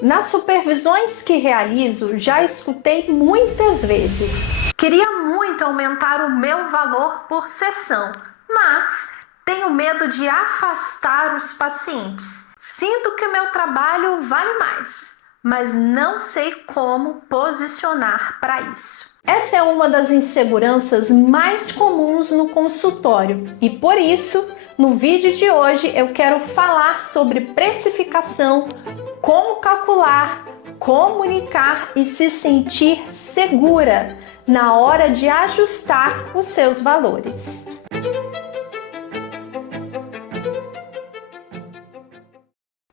Nas supervisões que realizo, já escutei muitas vezes: queria muito aumentar o meu valor por sessão, mas tenho medo de afastar os pacientes. Sinto que o meu trabalho vale mais, mas não sei como posicionar para isso. Essa é uma das inseguranças mais comuns no consultório e por isso, no vídeo de hoje eu quero falar sobre precificação, como calcular, comunicar e se sentir segura na hora de ajustar os seus valores.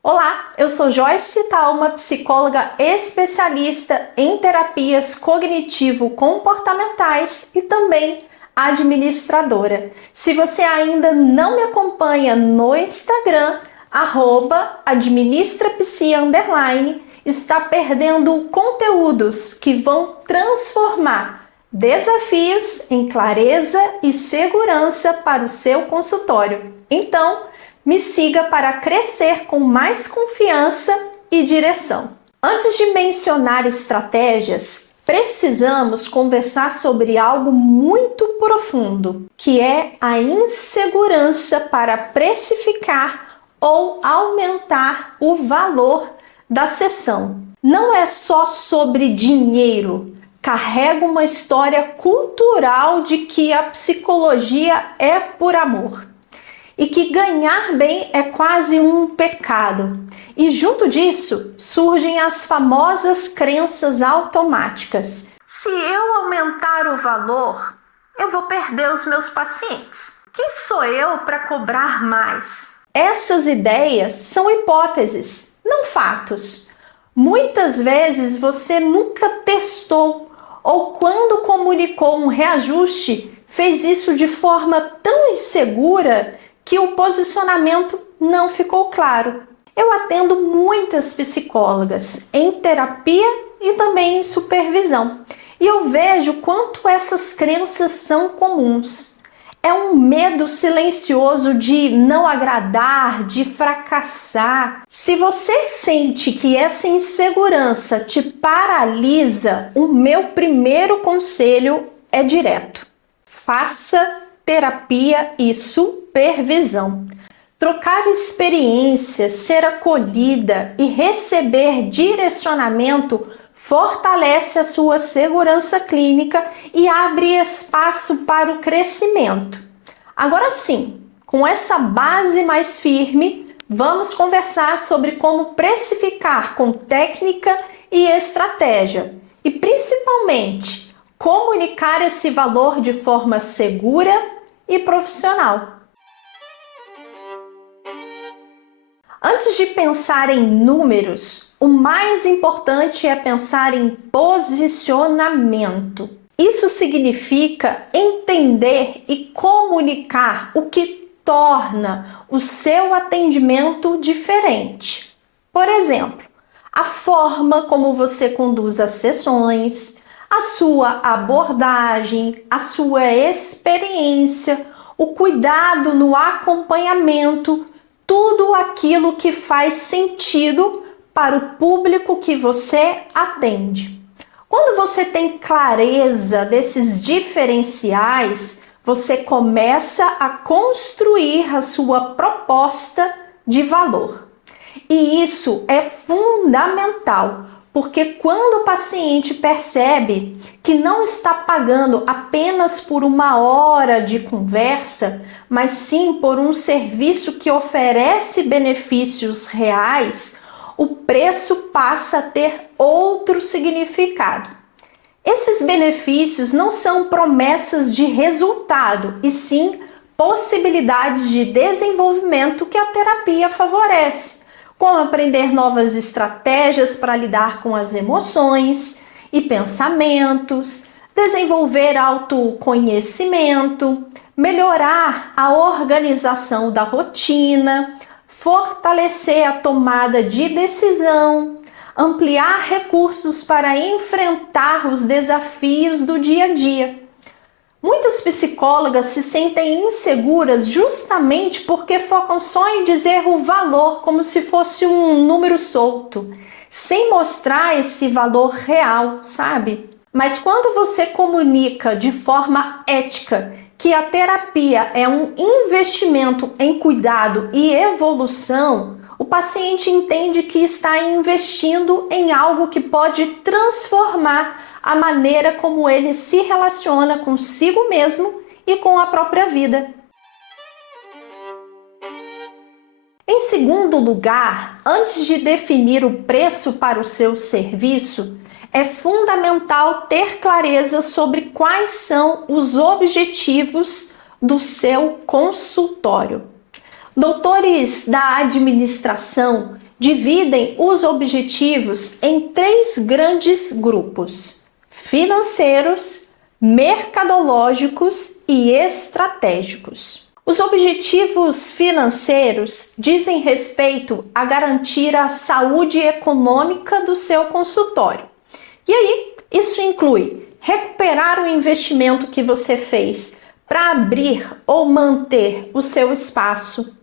Olá, eu sou Joyce Talma, psicóloga especialista em terapias cognitivo-comportamentais e também administradora. Se você ainda não me acompanha no Instagram, @administrapsi_, está perdendo conteúdos que vão transformar desafios em clareza e segurança para o seu consultório. Então, me siga para crescer com mais confiança e direção. Antes de mencionar estratégias, precisamos conversar sobre algo muito profundo, que é a insegurança para precificar ou aumentar o valor da sessão. Não é só sobre dinheiro. Carrega uma história cultural de que a psicologia é por amor e que ganhar bem é quase um pecado. E junto disso, surgem as famosas crenças automáticas. Se eu aumentar o valor, eu vou perder os meus pacientes. Quem sou eu para cobrar mais? Essas ideias são hipóteses, não fatos. Muitas vezes você nunca testou ou quando comunicou um reajuste, fez isso de forma tão insegura que o posicionamento não ficou claro. Eu atendo muitas psicólogas em terapia e também em supervisão, e eu vejo quanto essas crenças são comuns. É um medo silencioso de não agradar, de fracassar. Se você sente que essa insegurança te paralisa, o meu primeiro conselho é direto: faça terapia e supervisão. Trocar experiências, ser acolhida e receber direcionamento fortalece a sua segurança clínica e abre espaço para o crescimento. Agora sim, com essa base mais firme, vamos conversar sobre como precificar com técnica e estratégia e, principalmente, comunicar esse valor de forma segura e profissional. Antes de pensar em números, o mais importante é pensar em posicionamento. Isso significa entender e comunicar o que torna o seu atendimento diferente. Por exemplo, a forma como você conduz as sessões, a sua abordagem, a sua experiência, o cuidado no acompanhamento, tudo aquilo que faz sentido para o público que você atende. Quando você tem clareza desses diferenciais, você começa a construir a sua proposta de valor. E isso é fundamental, porque quando o paciente percebe que não está pagando apenas por uma hora de conversa, mas sim por um serviço que oferece benefícios reais, o preço passa a ter outro significado. Esses benefícios não são promessas de resultado, e sim possibilidades de desenvolvimento que a terapia favorece, como aprender novas estratégias para lidar com as emoções e pensamentos, desenvolver autoconhecimento, melhorar a organização da rotina, fortalecer a tomada de decisão, ampliar recursos para enfrentar os desafios do dia a dia. Muitas psicólogas se sentem inseguras justamente porque focam só em dizer o valor como se fosse um número solto, sem mostrar esse valor real, sabe? Mas quando você comunica de forma ética que a terapia é um investimento em cuidado e evolução, o paciente entende que está investindo em algo que pode transformar a maneira como ele se relaciona consigo mesmo e com a própria vida. Em segundo lugar, antes de definir o preço para o seu serviço, é fundamental ter clareza sobre quais são os objetivos do seu consultório. Doutores da administração dividem os objetivos em 3 grandes grupos: financeiros, mercadológicos e estratégicos. Os objetivos financeiros dizem respeito a garantir a saúde econômica do seu consultório. E aí, isso inclui recuperar o investimento que você fez para abrir ou manter o seu espaço,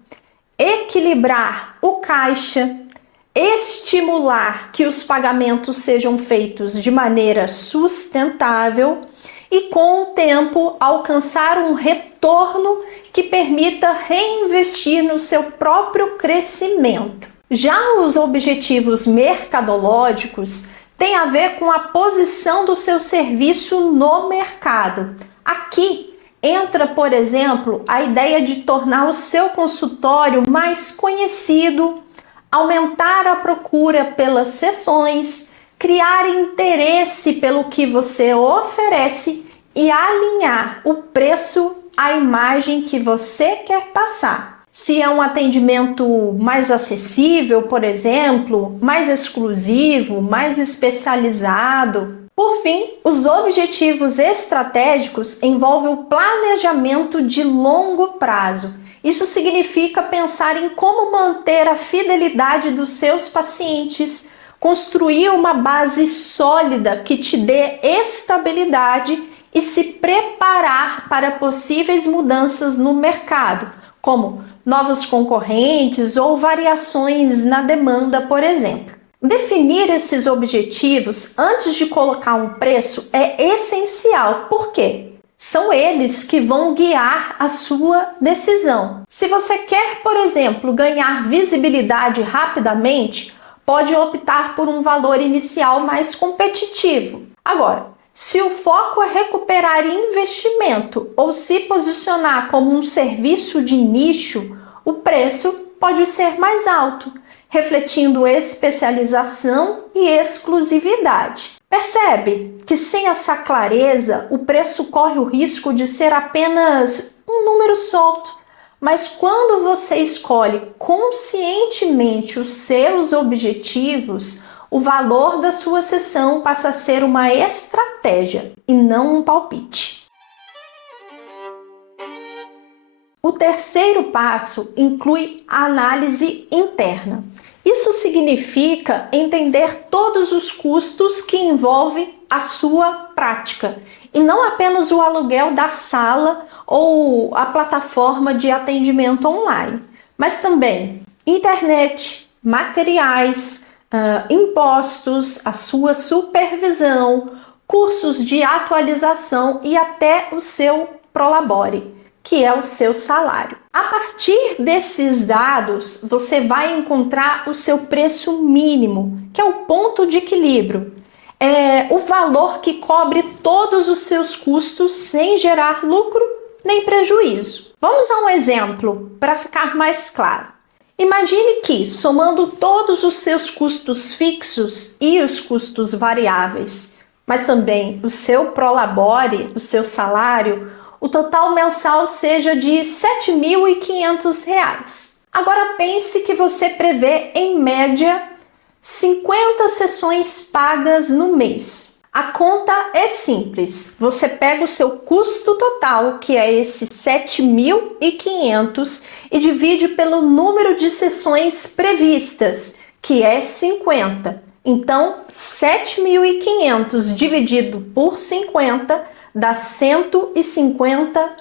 equilibrar o caixa, estimular que os pagamentos sejam feitos de maneira sustentável e, com o tempo, alcançar um retorno que permita reinvestir no seu próprio crescimento. Já os objetivos mercadológicos têm a ver com a posição do seu serviço no mercado. Aqui entra, por exemplo, a ideia de tornar o seu consultório mais conhecido, aumentar a procura pelas sessões, criar interesse pelo que você oferece e alinhar o preço à imagem que você quer passar. Se é um atendimento mais acessível, por exemplo, mais exclusivo, mais especializado. Por fim, os objetivos estratégicos envolvem o planejamento de longo prazo. Isso significa pensar em como manter a fidelidade dos seus pacientes, construir uma base sólida que te dê estabilidade e se preparar para possíveis mudanças no mercado, como novos concorrentes ou variações na demanda, por exemplo. Definir esses objetivos antes de colocar um preço é essencial. Por quê? São eles que vão guiar a sua decisão. Se você quer, por exemplo, ganhar visibilidade rapidamente, pode optar por um valor inicial mais competitivo. Agora, se o foco é recuperar investimento ou se posicionar como um serviço de nicho, o preço pode ser mais alto, refletindo especialização e exclusividade. Percebe que sem essa clareza, o preço corre o risco de ser apenas um número solto. Mas quando você escolhe conscientemente os seus objetivos, o valor da sua sessão passa a ser uma estratégia e não um palpite. O terceiro passo inclui a análise interna. Isso significa entender todos os custos que envolvem a sua prática e não apenas o aluguel da sala ou a plataforma de atendimento online, mas também internet, materiais, impostos, a sua supervisão, cursos de atualização e até o seu Prolabore, que é o seu salário. A partir desses dados, você vai encontrar o seu preço mínimo, que é o ponto de equilíbrio. É o valor que cobre todos os seus custos sem gerar lucro nem prejuízo. Vamos a um exemplo para ficar mais claro. Imagine que, somando todos os seus custos fixos e os custos variáveis, mas também o seu Prolabore, o seu salário, o total mensal seja de R$ 7.500. Agora pense que você prevê, em média, 50 sessões pagas no mês. A conta é simples. Você pega o seu custo total, que é esse 7.500, e divide pelo número de sessões previstas, que é 50. Então, 7.500 dividido por 50 dá R$ 150.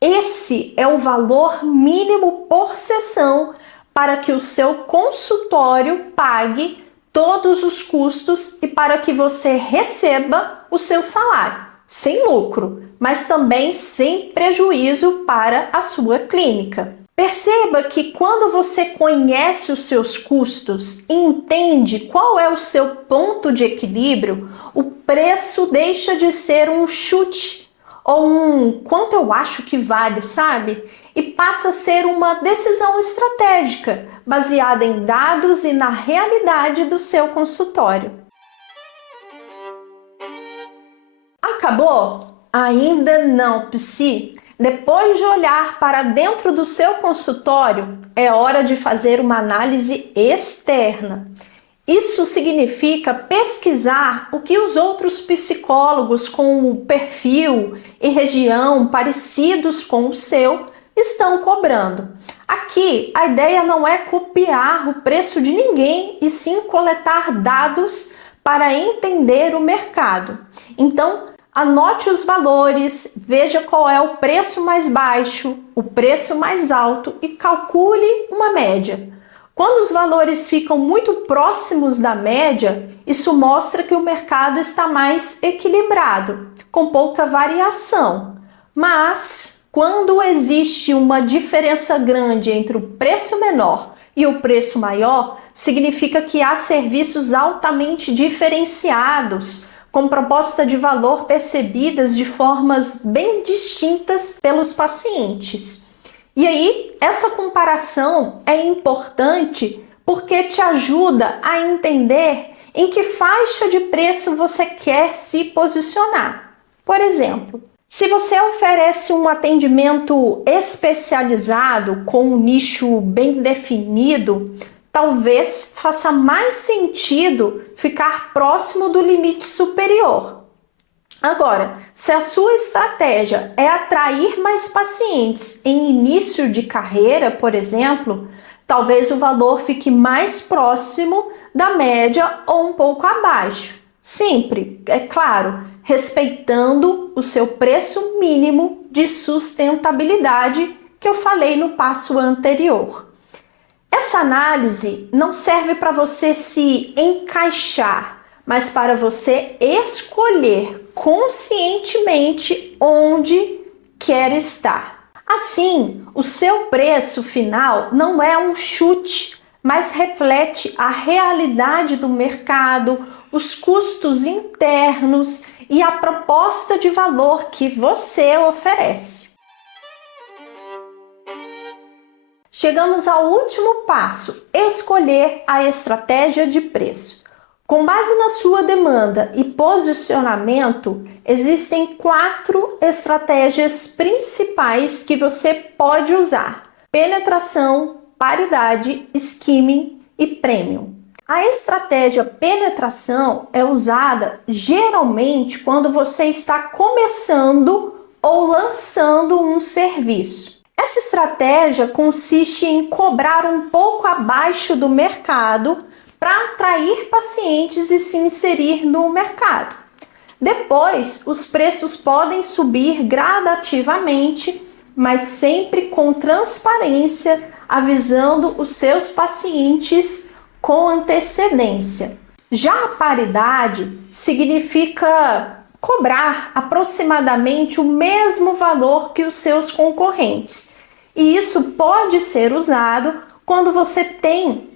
Esse é o valor mínimo por sessão para que o seu consultório pague todos os custos e para que você receba o seu salário, sem lucro, mas também sem prejuízo para a sua clínica. Perceba que quando você conhece os seus custos e entende qual é o seu ponto de equilíbrio, o preço deixa de ser um chute ou um quanto eu acho que vale, sabe? E passa a ser uma decisão estratégica, baseada em dados e na realidade do seu consultório. Acabou? Ainda não, Psi. Depois de olhar para dentro do seu consultório, é hora de fazer uma análise externa. Isso significa pesquisar o que os outros psicólogos com perfil e região parecidos com o seu estão cobrando. Aqui, a ideia não é copiar o preço de ninguém, e sim coletar dados para entender o mercado. Então, anote os valores, veja qual é o preço mais baixo, o preço mais alto e calcule uma média. Quando os valores ficam muito próximos da média, isso mostra que o mercado está mais equilibrado, com pouca variação. Mas, quando existe uma diferença grande entre o preço menor e o preço maior, significa que há serviços altamente diferenciados, com proposta de valor percebidas de formas bem distintas pelos pacientes. E aí, essa comparação é importante porque te ajuda a entender em que faixa de preço você quer se posicionar. Por exemplo, se você oferece um atendimento especializado com um nicho bem definido, talvez faça mais sentido ficar próximo do limite superior. Agora, se a sua estratégia é atrair mais pacientes em início de carreira, por exemplo, talvez o valor fique mais próximo da média ou um pouco abaixo. Sempre, é claro, respeitando o seu preço mínimo de sustentabilidade que eu falei no passo anterior. Essa análise não serve para você se encaixar, mas para você escolher conscientemente onde quer estar. Assim, o seu preço final não é um chute, mas reflete a realidade do mercado, os custos internos e a proposta de valor que você oferece. Chegamos ao último passo: escolher a estratégia de preço. Com base na sua demanda e posicionamento, existem 4 estratégias principais que você pode usar: penetração, paridade, skimming e premium. A estratégia penetração é usada geralmente quando você está começando ou lançando um serviço. Essa estratégia consiste em cobrar um pouco abaixo do mercado para atrair pacientes e se inserir no mercado. Depois, os preços podem subir gradativamente, mas sempre com transparência, avisando os seus pacientes com antecedência. Já a paridade significa cobrar aproximadamente o mesmo valor que os seus concorrentes. E isso pode ser usado quando você tem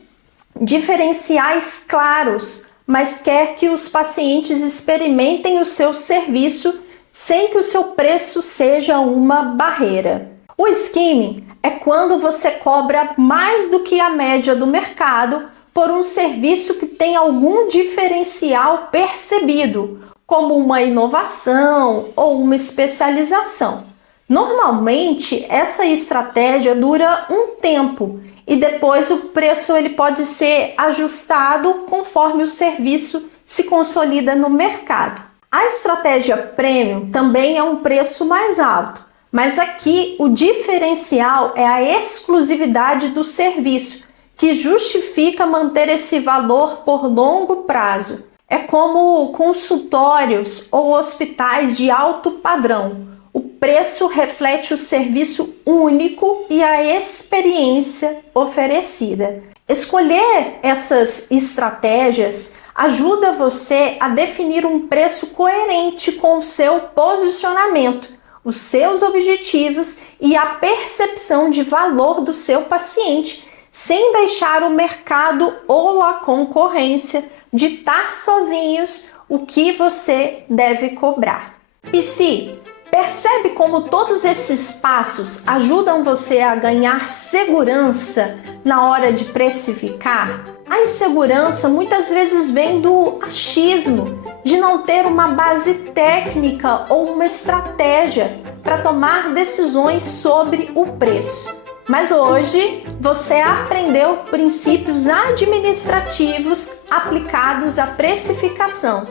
diferenciais claros, mas quer que os pacientes experimentem o seu serviço sem que o seu preço seja uma barreira. O skimming é quando você cobra mais do que a média do mercado por um serviço que tem algum diferencial percebido, como uma inovação ou uma especialização. Normalmente, essa estratégia dura um tempo e depois o preço ele pode ser ajustado conforme o serviço se consolida no mercado. A estratégia premium também é um preço mais alto, mas aqui o diferencial é a exclusividade do serviço, que justifica manter esse valor por longo prazo. É como consultórios ou hospitais de alto padrão. O preço reflete o serviço único e a experiência oferecida. Escolher essas estratégias ajuda você a definir um preço coerente com o seu posicionamento, os seus objetivos e a percepção de valor do seu paciente, sem deixar o mercado ou a concorrência ditar sozinhos o que você deve cobrar. E se percebe como todos esses passos ajudam você a ganhar segurança na hora de precificar? A insegurança muitas vezes vem do achismo, de não ter uma base técnica ou uma estratégia para tomar decisões sobre o preço. Mas hoje você aprendeu princípios administrativos aplicados à precificação,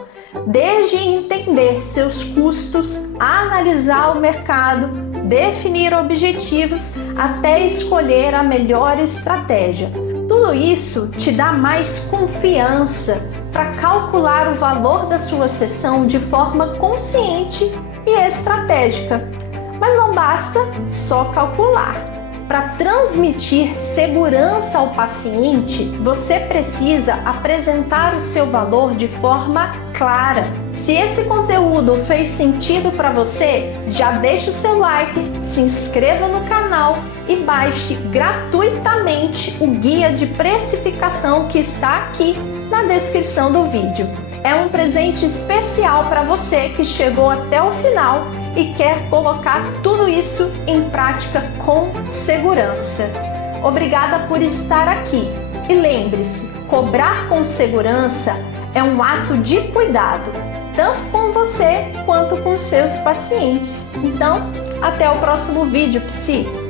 desde entender seus custos, analisar o mercado, definir objetivos, até escolher a melhor estratégia. Tudo isso te dá mais confiança para calcular o valor da sua sessão de forma consciente e estratégica. Mas não basta só calcular. Para transmitir segurança ao paciente, você precisa apresentar o seu valor de forma clara. Se esse conteúdo fez sentido para você, já deixa o seu like, se inscreva no canal e baixe gratuitamente o guia de precificação que está aqui na descrição do vídeo. É um presente especial para você que chegou até o final e quer colocar tudo isso em prática com segurança. Obrigada por estar aqui. E lembre-se, cobrar com segurança é um ato de cuidado, tanto com você quanto com seus pacientes. Então, até o próximo vídeo, Psi!